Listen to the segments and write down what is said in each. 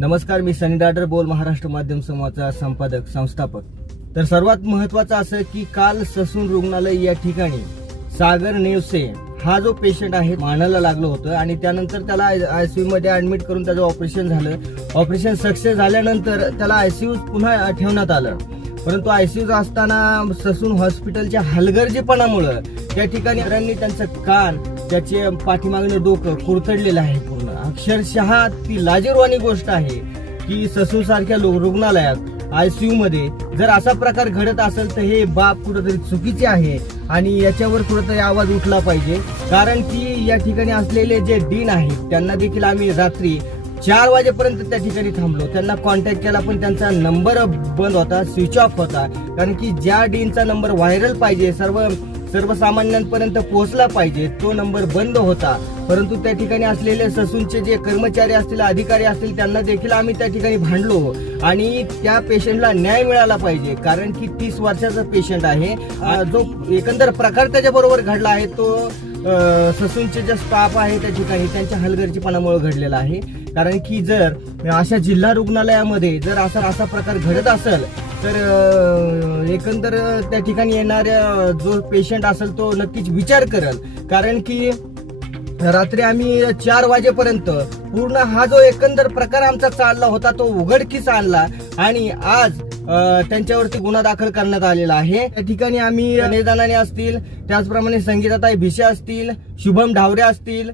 नमस्कार मी सनी डाडर बोल महाराष्ट्र माध्यम समूहाचा संपादक संस्थापक. तर सर्वात महत्वाचं असं की काल ससून रुग्णालय या ठिकाणी सागर नेवसे हा जो पेशंट आहे मानायला लागलं होतं आणि त्यानंतर त्याला आयसीयू मध्ये ऍडमिट करून त्याचं ऑपरेशन झालं. ऑपरेशन सक्सेस झाल्यानंतर त्याला आयसीयू पुन्हा ठेवण्यात आलं. परंतु आयसीयू असताना ससून हॉस्पिटलच्या हलगर्जीपणामुळं त्या ठिकाणी त्यांचं कान त्याचे पाठीमागणं डोकं कुरतडलेलं आहे. पूर्ण अक्षरशः ती लाजीरवाणी गोष्ट आहे की ससून सारख्या रुग्णालयात आयसीयू मध्ये जर असा प्रकार घडत असेल तर हे बाब कुठंतरी चुकीचे आहे आणि याच्यावर कुठंतरी आवाज उठला पाहिजे. कारण की या ठिकाणी असलेले जे डीन आहेत त्यांना देखील आम्ही रात्री चार वाजेपर्यंत त्या ठिकाणी थांबलो. त्यांना कॉन्टॅक्ट केला पण त्यांचा नंबर बंद होता स्विच ऑफ होता. कारण की ज्या डीनचा नंबर व्हायरल पाहिजे सर्व सर्वसामान्यांपर्यंत पोहोचला पाहिजे. तो नंबर बंद होता. परंतु त्या ठिकाणी असलेले ससूनचे जे कर्मचारी असतील अधिकारी असतील त्यांना देखील आम्ही त्या ठिकाणी भांडलो. आणि त्या पेशंटला न्याय मिळाला पाहिजे. कारण की तीस वर्षाचा पेशंट आहे. जो एकंदर प्रकार त्याच्याबरोबर घडला आहे तो ससूनचे जे स्टाफ आहे त्या ठिकाणी त्यांच्या हलगर्जीपणामुळे घडलेला आहे. कारण की जर अशा जिल्हा रुग्णालयामध्ये जर असा असा प्रकार घडत असेल तर एकंदर त्या ठिकाणी येणाऱ्या जो पेशंट असेल तो नक्कीच विचार करेल. कारण की रात्री आम्ही चार वाजेपर्यंत पूर्ण हा जो एकंदर प्रकार आमचा चालला होता तो उघडकीस आणला आणि आज त्यांच्यावरती गुन्हा दाखल करण्यात आलेला आहे. त्या ठिकाणी आम्ही निदानाने असतील त्याचप्रमाणे संगीताताई भिसे असतील शुभम ढावरे असतील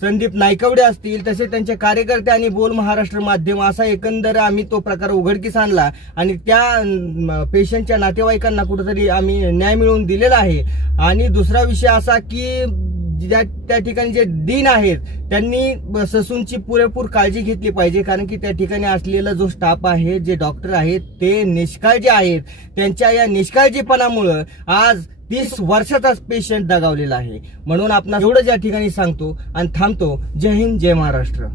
संदीप नायकवडे असतील तसे त्यांचे कार्यकर्ते आणि बोल महाराष्ट्र माध्यम असा एकंदर आम्ही तो प्रकार उघडकीस आणला. आणि त्या पेशंटच्या नातेवाईकांना कुठेतरी आम्ही न्याय मिळवून दिलेला आहे. आणि दुसरा विषय असा की ज्या त्या ठिकाणी जे डीन आहेत त्यांनी ससूंची पुरेपूर काळजी घेतली पाहिजे. कारण की त्या ठिकाणी असलेला जो स्टाफ आहे जे डॉक्टर आहेत ते निष्काळजी आहेत. त्यांच्या या निष्काळजीपणामुळं आज तीस वर्षाचाच पेशंट दगावलेला आहे. म्हणून आपण एवढंच या ठिकाणी सांगतो आणि थांबतो. जय हिंद जय महाराष्ट्र.